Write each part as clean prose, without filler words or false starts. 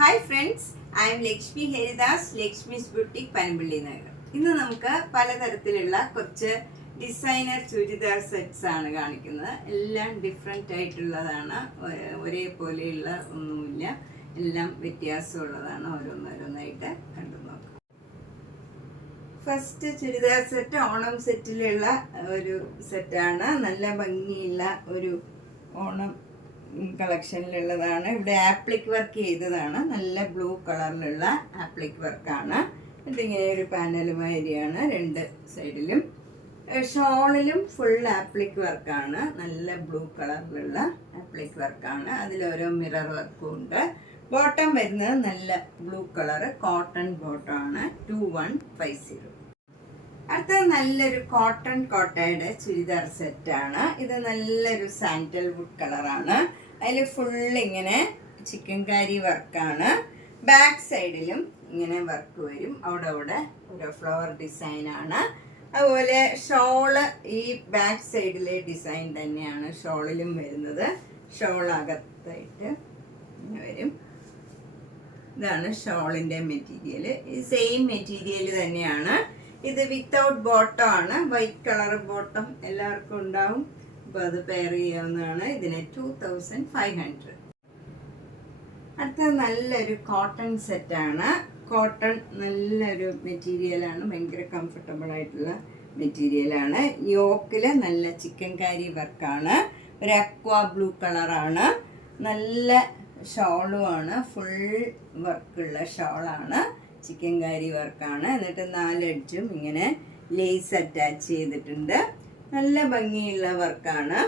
Hi friends, I M Lakshmi Haridas, Lakshmi's boutique, Panampilly Nagar. ഇന്ന് നമുക്ക് പലതരത്തിലുള്ള കുറച്ച് ഡിസൈനർ ചുരിദാർ സെറ്റ്സ് ആണ് കാണിക്കുന്നത്. എല്ലാം ഡിഫറെൻ്റ് ആയിട്ടുള്ളതാണ്, ഒരേപോലെയുള്ള ഒന്നുമില്ല, എല്ലാം വ്യത്യാസമുള്ളതാണ്. ഓരോന്നോരോന്നായിട്ട് കണ്ടു നോക്കാം. ഫസ്റ്റ് ചുരിദാർ സെറ്റ് ഓണം സെറ്റിലുള്ള ഒരു സെറ്റാണ്. നല്ല ഭംഗിയുള്ള ഒരു ഓണം കളക്ഷനിലുള്ളതാണ്. ഇവിടെ ആപ്ലിക് വർക്ക് ചെയ്തതാണ്. നല്ല ബ്ലൂ കളറിലുള്ള ആപ്ലിക് വർക്കാണ്. ഇതിങ്ങനെ ഒരു പാനൽ മാതിരിയാണ് രണ്ട് സൈഡിലും. ഷോളിലും ഫുൾ ആപ്ലിക് വർക്കാണ്. നല്ല ബ്ലൂ കളറിലുള്ള ആപ്ലിക് വർക്കാണ്. അതിലോരോ മിറർ വർക്കും ഉണ്ട്. ബോട്ടം വരുന്നത് നല്ല ബ്ലൂ കളറ് കോട്ടൺ ബോട്ടം ആണ്. 2150. അടുത്തത് നല്ലൊരു കോട്ടൺ കോട്ടയുടെ ചുരിദാർ സെറ്റാണ്. ഇത് നല്ലൊരു സാൻഡൽ വുഡ് കളറാണ്. അതിൽ ഫുൾ ഇങ്ങനെ ചിക്കൻ കാരി വർക്കാണ്. ബാക്ക് സൈഡിലും ഇങ്ങനെ വർക്ക് വരും. അവിടെ ഒരു ഫ്ലവർ ഡിസൈനാണ്. അതുപോലെ ഷോള് ഈ ബാക്ക് സൈഡിലെ ഡിസൈൻ തന്നെയാണ് ഷോളിലും വരുന്നത്. ഷോളകത്തായിട്ട് ഇങ്ങനെ വരും. ഇതാണ് ഷോളിൻ്റെ മെറ്റീരിയൽ. ഈ സെയിം മെറ്റീരിയൽ തന്നെയാണ്. ഇത് വിത്തൗട്ട് ബോട്ടം ആണ്. വൈറ്റ് കളർ ബോട്ടം എല്ലാവർക്കും ഉണ്ടാവും. അപ്പോൾ അത് പെയർ ചെയ്യാവുന്നതാണ്. ഇതിന് 2500. അടുത്തത് നല്ലൊരു കോട്ടൺ സെറ്റാണ്. കോട്ടൺ നല്ലൊരു മെറ്റീരിയലാണ്. ഭയങ്കര കംഫർട്ടബിൾ ആയിട്ടുള്ള മെറ്റീരിയലാണ്. യോക്കിൽ നല്ല ചിക്കൻ കാരി വർക്കാണ്. ഒരു അക്വാ ബ്ലൂ കളറാണ്. നല്ല ഷോളുമാണ്. ഫുൾ വർക്കുള്ള ഷോളാണ്. ചിക്കൻ കാരി വർക്കാണ്. എന്നിട്ട് 4 എഡ്ജും ഇങ്ങനെ ലേസ് അറ്റാച്ച് ചെയ്തിട്ടുണ്ട്. നല്ല ഭംഗിയുള്ള വർക്കാണ്.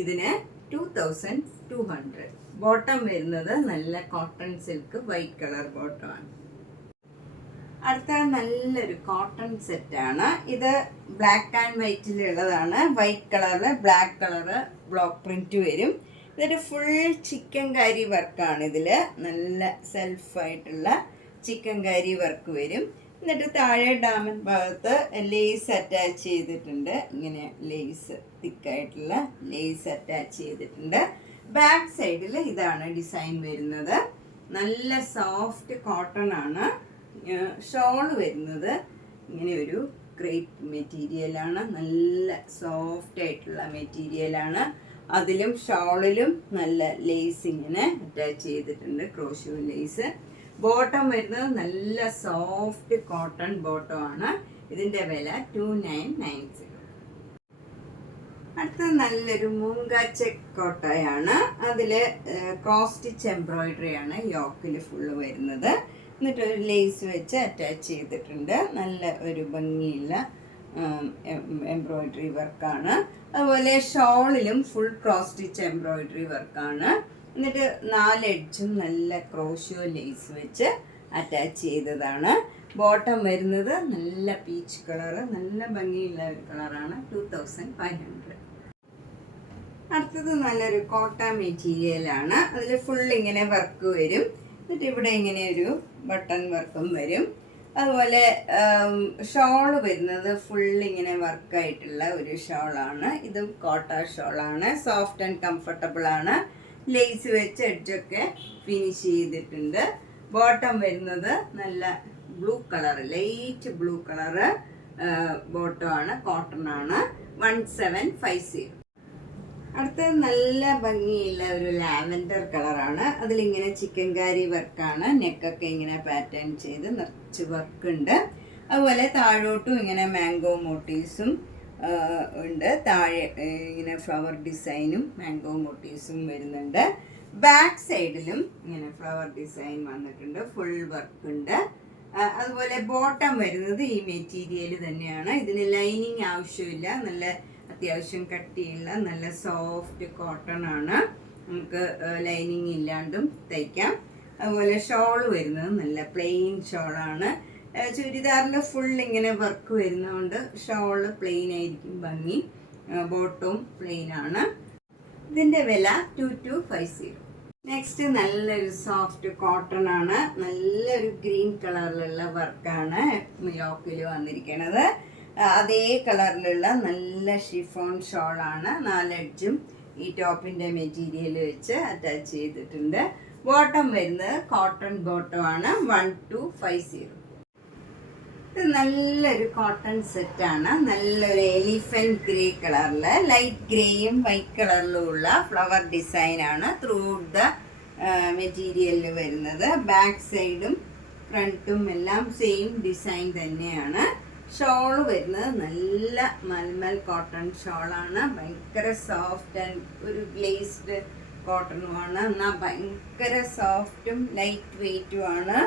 ഇതിന് 2200. ബോട്ടം വരുന്നത് നല്ല കോട്ടൺ സിൽക്ക് വൈറ്റ് കളർ ബോട്ടമാണ്. അടുത്ത നല്ലൊരു കോട്ടൺ സെറ്റാണ്. ഇത് ബ്ലാക്ക് ആൻഡ് വൈറ്റിലുള്ളതാണ്. വൈറ്റ് കളറിൽ ബ്ലാക്ക് കളറ് ബ്ലോക്ക് പ്രിന്റ് വരും. ഇതൊരു ഫുൾ ചിക്കൻ കാരി വർക്കാണ്. ഇതിൽ നല്ല സെൽഫായിട്ടുള്ള ചിക്കൻ കാരി വർക്ക് വരും. എന്നിട്ട് താഴെ ഡാമൻ ഭാഗത്ത് ലേസ് അറ്റാച്ച് ചെയ്തിട്ടുണ്ട്. ഇങ്ങനെ ലേസ് തിക്കായിട്ടുള്ള ലേസ് അറ്റാച്ച് ചെയ്തിട്ടുണ്ട്. ബാക്ക് സൈഡിൽ ഇതാണ് ഡിസൈൻ വരുന്നത്. നല്ല സോഫ്റ്റ് കോട്ടൺ ആണ്. ഷോൾ വരുന്നത് ഇങ്ങനെ ഒരു ക്രേപ്പ് മെറ്റീരിയലാണ്. നല്ല സോഫ്റ്റ് ആയിട്ടുള്ള മെറ്റീരിയലാണ്. അതിലും ഷോളിലും നല്ല ലേസ് ഇങ്ങനെ അറ്റാച്ച് ചെയ്തിട്ടുണ്ട്, ക്രോഷ്യോ ലേസ്. ബോട്ടം വരുന്നത് നല്ല സോഫ്റ്റ് കോട്ടൺ ബോട്ടം ആണ്. ഇതിന്റെ വില 2990. അടുത്ത നല്ലൊരു മൂങ്ക ചെക്ക് കോട്ടയാണ്. അതില് ക്രോസ് സ്റ്റിച്ച് എംബ്രോയിഡറി ആണ് യോക്കിൽ ഫുള്ള് വരുന്നത്. എന്നിട്ട് ഒരു ലേസ് വെച്ച് അറ്റാച്ച് ചെയ്തിട്ടുണ്ട്. നല്ല ഒരു ഭംഗിയുള്ള എംബ്രോയിഡറി വർക്കാണ്. അതുപോലെ ഷോളിലും ഫുൾ ക്രോസ് സ്റ്റിച്ച് എംബ്രോയിഡറി വർക്കാണ്. എന്നിട്ട് 4 എഡ്ജും നല്ല ക്രോഷ്യോ ലേസ് വെച്ച് അറ്റാച്ച് ചെയ്തതാണ്. ബോട്ടം വരുന്നത് നല്ല പീച്ച് കളറ്. നല്ല ഭംഗിയുള്ള ഒരു കളറാണ്. 2500. അടുത്തത് നല്ലൊരു കോട്ട മെറ്റീരിയലാണ്. അതിൽ ഫുൾ ഇങ്ങനെ വർക്ക് വരും. എന്നിട്ട് ഇവിടെ ഇങ്ങനെ ഒരു ബട്ടൺ വർക്കും വരും. അതുപോലെ ഷോള് വരുന്നത് ഫുൾ ഇങ്ങനെ വർക്കായിട്ടുള്ള ഒരു ഷോളാണ്. ഇതും കോട്ട ഷോളാണ്. സോഫ്റ്റ് ആൻഡ് കംഫർട്ടബിൾ ആണ്. ലേസ് വെച്ച് എഡ്ജൊക്കെ ഫിനിഷ് ചെയ്തിട്ടുണ്ട്. ബോട്ടം വരുന്നത് നല്ല blue colour, light blue colour bottom ആണ്. കോട്ടൺ ആണ്. 1750. അടുത്തത് നല്ല ഭംഗിയുള്ള ഒരു ലാവൻഡർ കളറാണ്. അതിലിങ്ങനെ ചിക്കൻ കാരി വർക്കാണ്. നെക്കൊക്കെ ഇങ്ങനെ പാറ്റേൺ ചെയ്ത് നിറച്ച് വർക്കുണ്ട്. അതുപോലെ താഴോട്ടും ഇങ്ങനെ മാംഗോ മോട്ടീവ്സും ഉണ്ട്. താഴെ ഇങ്ങനെ ഫ്ലവർ ഡിസൈനും മാംഗോ മോട്ടീവ്സും വരുന്നുണ്ട്. ബാക്ക് സൈഡിലും ഇങ്ങനെ ഫ്ലവർ ഡിസൈൻ വന്നിട്ടുണ്ട്. ഫുൾ വർക്ക് ഉണ്ട്. അതുപോലെ ബോട്ടം വരുന്നത് ഈ മെറ്റീരിയൽ തന്നെയാണ്. ഇതിന് ലൈനിങ് ആവശ്യമില്ല. നല്ല അത്യാവശ്യം കട്ടിയുള്ള നല്ല സോഫ്റ്റ് കോട്ടൺ ആണ്. നമുക്ക് ലൈനിങ് ഇല്ലാണ്ടും തയ്ക്കാം. അതുപോലെ ഷോൾ വരുന്നത് നല്ല പ്ലെയിൻ ഷോളാണ്. ചുരിദാറിൽ ഫുൾ ഇങ്ങനെ വർക്ക് വരുന്നതുകൊണ്ട് ഷോള് പ്ലെയിൻ ആയിരിക്കും ഭംഗി. ബോട്ടവും പ്ലെയിൻ ആണ്. ഇതിൻ്റെ വില 2250. നെക്സ്റ്റ് നല്ലൊരു സോഫ്റ്റ് കോട്ടൺ ആണ്. നല്ലൊരു ഗ്രീൻ കളറിലുള്ള വർക്കാണ് യോക്കിൽ വന്നിരിക്കുന്നത്. അതേ കളറിലുള്ള നല്ല ഷിഫോൺ ഷോളാണ്. 4 എഡ്ജും ഈ ടോപ്പിൻ്റെ മെറ്റീരിയൽ വെച്ച് അറ്റാച്ച് ചെയ്തിട്ടുണ്ട്. ബോട്ടം വരുന്നത് കോട്ടൺ ബോട്ടം ആണ്. 1250. ഇത് നല്ലൊരു കോട്ടൺ സെറ്റാണ്. നല്ലൊരു എലിഫന്റ് ഗ്രേ കളറിൽ ലൈറ്റ് ഗ്രേയും വൈറ്റ് കളറിലും ഉള്ള ഫ്ലവർ ഡിസൈനാണ് ത്രൂ ദ മെറ്റീരിയലിൽ വരുന്നത്. ബാക്ക് സൈഡും ഫ്രണ്ടും എല്ലാം സെയിം ഡിസൈൻ തന്നെയാണ്. ഷോള് വരുന്നത് നല്ല മൽമൽ കോട്ടൺ ഷോളാണ്. ഭയങ്കര സോഫ്റ്റ് ആൻഡ് ഒരു ഗ്ലേസ്ഡ് കോട്ടണുമാണ്. എന്നാൽ ഭയങ്കര സോഫ്റ്റും ലൈറ്റ് വെയ്റ്റുമാണ്.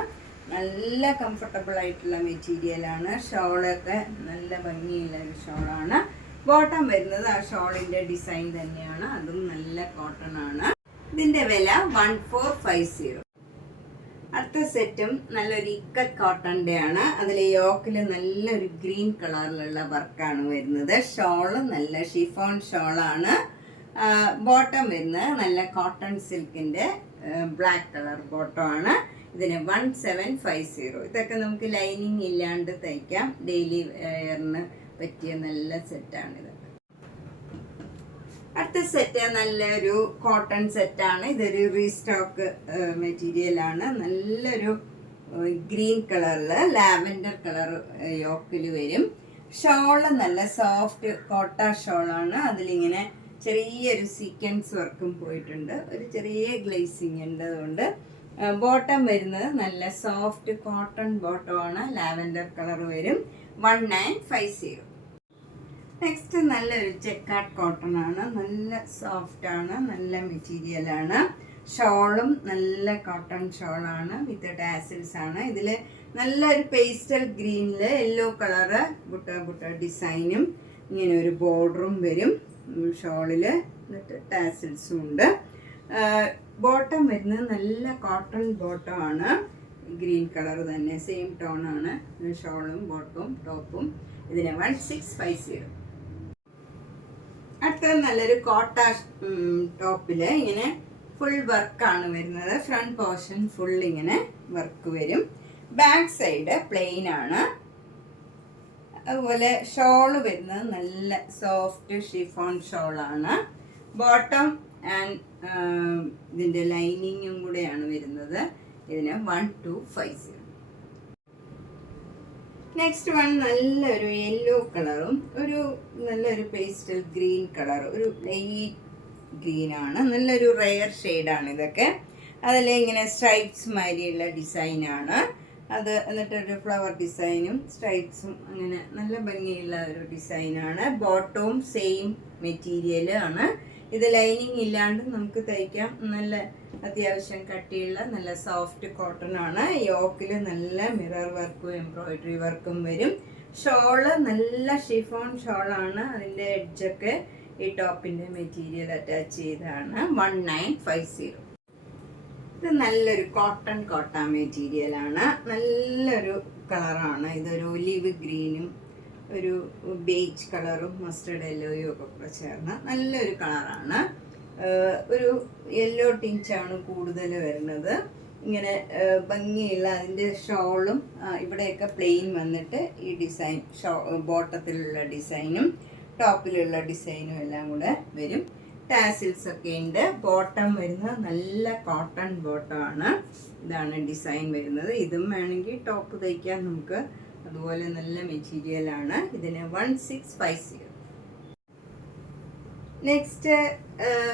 നല്ല കംഫർട്ടബിൾ ആയിട്ടുള്ള മെറ്റീരിയലാണ്. ഷോളൊക്കെ നല്ല ഭംഗിയുള്ള ഒരു ഷോളാണ്. ബോട്ടം വരുന്നത് ആ ഷോളിൻ്റെ ഡിസൈൻ തന്നെയാണ്. അതും നല്ല കോട്ടൺ ആണ്. ഇതിൻ്റെ വില 1450. അടുത്ത സെറ്റും നല്ലൊരു ഇക്കത്ത് കോട്ടൻ്റെ ആണ്. അതിൽ യോക്കിൽ നല്ലൊരു ഗ്രീൻ കളറിലുള്ള വർക്കാണ് വരുന്നത്. ഷോള് നല്ല ഷിഫോൺ ഷോളാണ്. ബോട്ടം വരുന്നത് നല്ല കോട്ടൺ സിൽക്കിൻ്റെ ബ്ലാക്ക് കളർ ബോട്ടം ആണ്. ഇതിന് 1750. ഇതൊക്കെ നമുക്ക് ലൈനിങ് ഇല്ലാണ്ട് തയ്ക്കാം. ഡെയിലി വെയറിന് പറ്റിയ നല്ല സെറ്റാണിത്. അടുത്ത സെറ്റ് നല്ലൊരു കോട്ടൺ സെറ്റാണ്. ഇതൊരു റീസ്റ്റോക്ക് മെറ്റീരിയലാണ്. നല്ലൊരു ഗ്രീൻ കളറിൽ ലാവൻഡർ കളർ യോക്കിൽ വരും. ഷോള് നല്ല സോഫ്റ്റ് കോട്ട ഷോളാണ്. അതിലിങ്ങനെ ചെറിയൊരു സീക്വൻസ് വർക്കും പോയിട്ടുണ്ട്. ഒരു ചെറിയ ഗ്ലേസിങ് ഉണ്ട്. അതുകൊണ്ട് ബോട്ടം വരുന്നത് നല്ല സോഫ്റ്റ് കോട്ടൺ ബോട്ടമാണ്. ലാവൻഡർ കളർ വരും. 1950. നെക്സ്റ്റ് നല്ലൊരു ചെക്കാർഡ് കോട്ടൺ ആണ്. നല്ല സോഫ്റ്റ് ആണ്. നല്ല മെറ്റീരിയലാണ്. ഷോളും നല്ല കോട്ടൺ ഷോളാണ് വിത്ത് ടാസിൽസ് ആണ്. ഇതിൽ നല്ലൊരു പേസ്റ്റൽ ഗ്രീനിൽ യെല്ലോ കളറ് ബുട്ട ഡിസൈനും ഇങ്ങനെ ഒരു ബോർഡറും വരും ഷോളിൽ. എന്നിട്ട് ടാസിൽസും ഉണ്ട്. ബോട്ടം വരുന്നത് നല്ല കോട്ടൺ ബോട്ടം ആണ്. ഗ്രീൻ കളർ തന്നെ സെയിം ടോൺ ആണ് ഷോളും ബോട്ടവും ടോപ്പും. ഇതിന് 1650. അടുത്തത് നല്ലൊരു കോട്ട ടോപ്പിൽ ഇങ്ങനെ ഫുൾ വർക്കാണ് വരുന്നത്. ഫ്രണ്ട് പോർഷൻ ഫുൾ ഇങ്ങനെ വർക്ക് വരും. ബാക്ക് സൈഡ് പ്ലെയിൻ ആണ്. അതുപോലെ ഷോള് വരുന്നത് നല്ല സോഫ്റ്റ് ഷിഫോൺ ഷോളാണ്. ബോട്ടം ആൻഡ് ഇതിൻ്റെ ലൈനിങ്ങും കൂടെയാണ് വരുന്നത്. ഇതിന് 1250. നെക്സ്റ്റ് വൺ നല്ലൊരു യെല്ലോ കളറും ഒരു നല്ലൊരു പേസ്റ്റൽ ഗ്രീൻ കളർ, ഒരു ലൈറ്റ് ഗ്രീനാണ്. നല്ലൊരു റെയർ ഷെയ്ഡാണ് ഇതൊക്കെ. അതിൽ ഇങ്ങനെ സ്ട്രൈപ്സ് മാതിരിയുള്ള ഡിസൈനാണ് അത്. എന്നിട്ടൊരു ഫ്ലവർ ഡിസൈനും സ്ട്രൈപ്സും അങ്ങനെ നല്ല ഭംഗിയുള്ള ഒരു ഡിസൈനാണ്. ബോട്ടവും സെയിം മെറ്റീരിയൽ ആണ്. ഇത് ലൈനിങ് ഇല്ലാണ്ട് നമുക്ക് തയ്ക്കാം. നല്ല അത്യാവശ്യം കട്ടിയുള്ള നല്ല സോഫ്റ്റ് കോട്ടൺ ആണ്. യോക്കിൽ നല്ല മിറർ വർക്കും എംബ്രോയിഡറി വർക്കും വരും. ഷോള് നല്ല ഷിഫോൺ ഷോളാണ്. അതിൻ്റെ എഡ്ജൊക്കെ ഈ ടോപ്പിൻ്റെ മെറ്റീരിയൽ അറ്റാച്ച് ചെയ്താണ്. 1950. ഇത് നല്ലൊരു കോട്ട മെറ്റീരിയലാണ്. നല്ലൊരു കളറാണ്. ഇതൊരു ഒലിവ് ഗ്രീനും ഒരു ബേജ് കളറും മസ്റ്റർഡ് യെല്ലോയും ഒക്കെ കൂടെ ചേർന്ന നല്ലൊരു കളറാണ്. ഒരു യെല്ലോ ടിഞ്ചാണ് കൂടുതൽ വരുന്നത്. ഇങ്ങനെ ഭംഗിയുള്ള അതിൻ്റെ ഷോളും ഇവിടെയൊക്കെ പ്ലെയിൻ വന്നിട്ട് ഈ ഡിസൈൻ ബോട്ടത്തിലുള്ള ഡിസൈനും ടോപ്പിലുള്ള ഡിസൈനും എല്ലാം കൂടെ വരും. ടാസിൽസ് ഒക്കെ ഉണ്ട്. ബോട്ടം വരുന്നത് നല്ല കോട്ടൺ ബോട്ടമാണ്. ഇതാണ് ഡിസൈൻ വരുന്നത്. ഇതും വേണമെങ്കിൽ ടോപ്പ് തയ്ക്കാൻ നമുക്ക്. അതുപോലെ നല്ല മെറ്റീരിയലാണ്. ഇതിന് 1650. നെക്സ്റ്റ്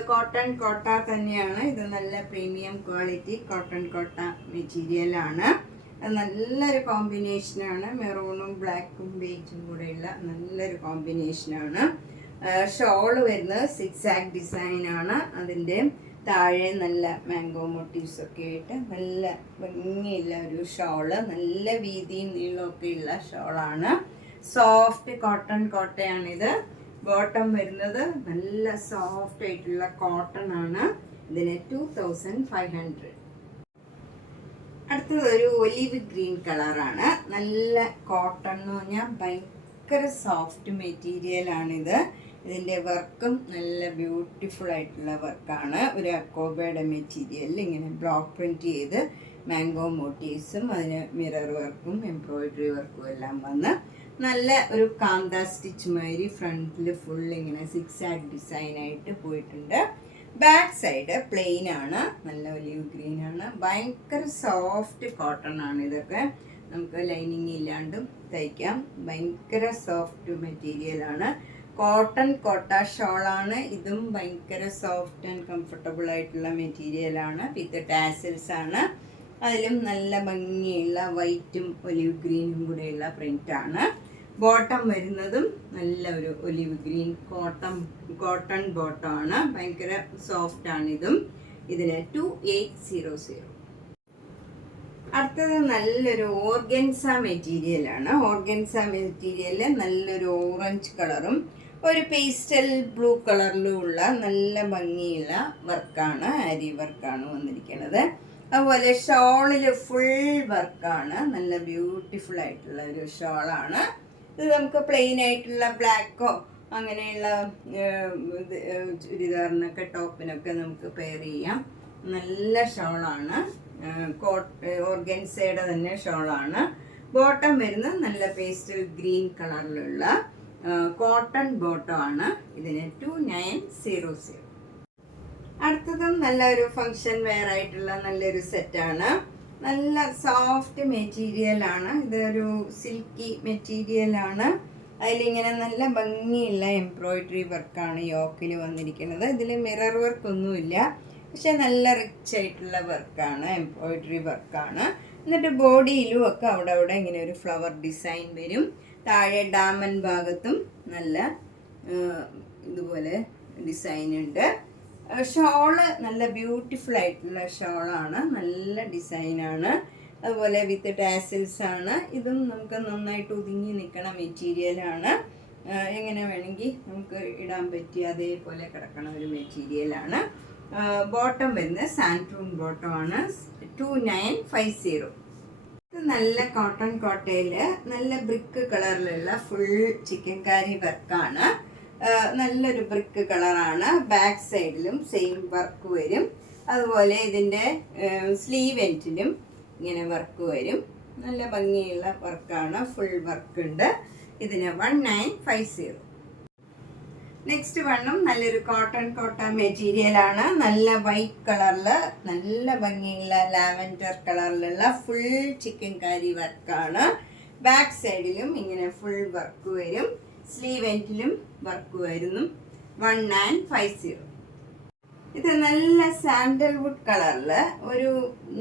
കോട്ട തന്നെയാണ്. ഇത് നല്ല പ്രീമിയം ക്വാളിറ്റി കോട്ട മെറ്റീരിയലാണ്. നല്ലൊരു കോമ്പിനേഷനാണ്. മെറൂണും ബ്ലാക്കും ബേജും കൂടെയുള്ള നല്ലൊരു കോമ്പിനേഷനാണ്. ഷോള് വരുന്നത് സിക്സാക് ഡിസൈനാണ്. അതിൻ്റെ താഴെ നല്ല മാംഗോ മോട്ടീവ്സ് ഒക്കെ ആയിട്ട് നല്ല ഭംഗിയുള്ള ഒരു ഷോള്. നല്ല വീതിയും നീളമൊക്കെ ഉള്ള ഷോളാണ്. സോഫ്റ്റ് കോട്ടയാണിത്. ബോട്ടം വരുന്നത് നല്ല സോഫ്റ്റ് ആയിട്ടുള്ള കോട്ടൺ ആണ്. ഇതിന് 2500. അടുത്തത് ഒരു ഒലിവ് ഗ്രീൻ കളറാണ്. നല്ല കോട്ടൺ എന്ന് പറഞ്ഞാൽ ഭയങ്കര സോഫ്റ്റ് മെറ്റീരിയലാണിത്. ഇതിൻ്റെ വർക്കും നല്ല ബ്യൂട്ടിഫുൾ ആയിട്ടുള്ള വർക്കാണ്. ഒരു അക്കോബയുടെ മെറ്റീരിയലിൽ ഇങ്ങനെ ബ്ലോക്ക് പ്രിൻറ്റ് ചെയ്ത് മാംഗോ മോട്ടീവ്സും അതിന് മിറർ വർക്കും എംബ്രോയിഡറി വർക്കും എല്ലാം വന്ന് നല്ല ഒരു കാന്ത സ്റ്റിച്ച് മാതിരി ഫ്രണ്ടിൽ ഫുൾ ഇങ്ങനെ സിക്സാക് ഡിസൈനായിട്ട് പോയിട്ടുണ്ട്. ബാക്ക് സൈഡ് പ്ലെയിൻ ആണ്, നല്ല ഒലിവ് ഗ്രീൻ ആണ്. ഭയങ്കര സോഫ്റ്റ് കോട്ടൺ ആണ് ഇതൊക്കെ. നമുക്ക് ലൈനിങ് ഇല്ലാണ്ടും തയ്ക്കാം. ഭയങ്കര സോഫ്റ്റ് മെറ്റീരിയൽ ആണ്. കോട്ടൺ കോട്ട ഷോളാണ്. ഇതും ഭയങ്കര സോഫ്റ്റ് ആൻഡ് കംഫർട്ടബിൾ ആയിട്ടുള്ള മെറ്റീരിയൽ ആണ്. വിത്ത് ടാസിൽസ് ആണ്. അതിലും നല്ല ഭംഗിയുള്ള വൈറ്റും ഒലിവ് ഗ്രീനും കൂടെയുള്ള പ്രിന്റ് ആണ്. ബോട്ടം വരുന്നതും നല്ല ഒരു ഒലിവ് ഗ്രീൻ കോട്ടൺ ബോട്ടം ആണ്. ഭയങ്കര സോഫ്റ്റ് ആണ് ഇതും. ഇതിന് 2800. അടുത്തത് നല്ലൊരു ഓർഗൻസ മെറ്റീരിയൽ ആണ്. ഓർഗൻസ മെറ്റീരിയലിൽ നല്ലൊരു ഓറഞ്ച് കളറും ഒരു പേസ്റ്റൽ ബ്ലൂ കളറിലും ഉള്ള നല്ല ഭംഗിയുള്ള വർക്കാണ്. ആരി വർക്കാണ് വന്നിരിക്കുന്നത്. അതുപോലെ ഷോളിൽ ഫുൾ വർക്കാണ്. നല്ല ബ്യൂട്ടിഫുൾ ആയിട്ടുള്ള ഒരു ഷോളാണ് ഇത്. നമുക്ക് പ്ലെയിൻ ആയിട്ടുള്ള ബ്ലാക്കോ അങ്ങനെയുള്ള ചുരിദാറിനൊക്കെ ടോപ്പിനൊക്കെ നമുക്ക് പെയർ ചെയ്യാം. നല്ല ഷോളാണ്. ഓർഗൻസയുടെ തന്നെ ഷോളാണ്. ബോട്ടം വരുന്നത് നല്ല പേസ്റ്റൽ ഗ്രീൻ കളറിലുള്ള കോട്ടൺ ബോട്ടം ആണ്. ഇതിന് 2900. അടുത്തതും നല്ലൊരു ഫങ്ഷൻ വെയർ ആയിട്ടുള്ള നല്ലൊരു സെറ്റാണ്. നല്ല സോഫ്റ്റ് മെറ്റീരിയൽ ആണ്. ഇതൊരു സിൽക്കി മെറ്റീരിയൽ ആണ്. അതിലിങ്ങനെ നല്ല ഭംഗിയുള്ള എംബ്രോയിഡറി വർക്കാണ് യോക്കിൽ വന്നിരിക്കുന്നത്. ഇതിൽ മിറർ വർക്ക് ഒന്നുമില്ല, പക്ഷെ നല്ല റിച്ച് ആയിട്ടുള്ള വർക്കാണ്, എംബ്രോയിഡറി വർക്കാണ്. എന്നിട്ട് ബോഡിയിലും ഒക്കെ അവിടെ ഇങ്ങനെ ഒരു ഫ്ലവർ ഡിസൈൻ വരും. താഴെ ഡാമൻ ഭാഗത്തും നല്ല ഇതുപോലെ ഡിസൈൻ ഉണ്ട്. ഷോള് നല്ല ബ്യൂട്ടിഫുൾ ആയിട്ടുള്ള ഷോളാണ്. നല്ല ഡിസൈനാണ്. അതുപോലെ വിത്ത് ടാസിൽസ് ആണ്. ഇതും നമുക്ക് നന്നായിട്ട് ഒതുങ്ങി നിൽക്കണ മെറ്റീരിയലാണ്. എങ്ങനെ വേണമെങ്കിൽ നമുക്ക് ഇടാൻ പറ്റിയ അതേപോലെ കിടക്കണ ഒരു മെറ്റീരിയലാണ്. ബോട്ടം വരുന്നത് സാൻറ്റൂൺ ബോട്ടമാണ്. 2950. ഇത് നല്ല കോട്ടൺ കോട്ടയിൽ നല്ല ബ്രിക്ക് കളറിലുള്ള ഫുൾ ചിക്കൻ കാരി വർക്കാണ്. നല്ലൊരു ബ്രിക്ക് കളറാണ്. ബാക്ക് സൈഡിലും സെയിം വർക്ക് വരും. അതുപോലെ ഇതിൻ്റെ സ്ലീവ് എൻഡിലും ഇങ്ങനെ വർക്ക് വരും. നല്ല ഭംഗിയുള്ള വർക്കാണ്. ഫുൾ വർക്ക് ഉണ്ട്. ഇതിന് 1950. നെക്സ്റ്റ് വണ്ണും നല്ലൊരു കോട്ട മെറ്റീരിയൽ ആണ്. നല്ല വൈറ്റ് കളറിൽ നല്ല ഭംഗിയുള്ള ലാവൻഡർ കളറിലുള്ള ഫുൾ ചിക്കൻ കാരി വർക്കാണ്. ബാക്ക് സൈഡിലും ഇങ്ങനെ ഫുൾ വർക്ക് വരും. സ്ലീവ് എൻഡിലും വർക്ക് വരുന്നു. 1950. ഇത് നല്ല സാൻഡൽവുഡ് കളറിൽ ഒരു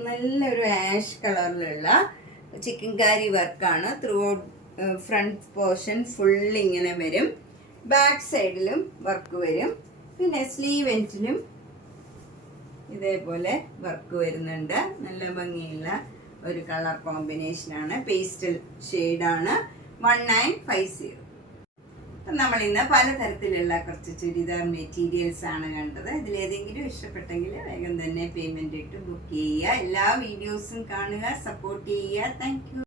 നല്ലൊരു ആഷ് കളറിലുള്ള ചിക്കൻ കാരി വർക്കാണ്. Throughout front portion full ഇങ്ങനെ വരും. ബാക്ക് സൈഡിലും വർക്ക് വരും. പിന്നെ സ്ലീവ് എൻഡിലും ഇതേപോലെ വർക്ക് വരുന്നുണ്ട്. നല്ല ഭംഗിയുള്ള ഒരു കളർ കോമ്പിനേഷനാണ്. പേസ്റ്റൽ ഷെയ്ഡാണ്. 1950. നമ്മൾ ഇന്ന് പലതരത്തിലുള്ള കുറച്ച് ചുരിദാർ മെറ്റീരിയൽസ് ആണ് കണ്ടത്. ഇതിലേതെങ്കിലും ഇഷ്ടപ്പെട്ടെങ്കിൽ വേഗം തന്നെ പേയ്മെന്റ് ഇട്ട് ബുക്ക് ചെയ്യുക. എല്ലാ വീഡിയോസും കാണുക, സപ്പോർട്ട് ചെയ്യുക. Thank you.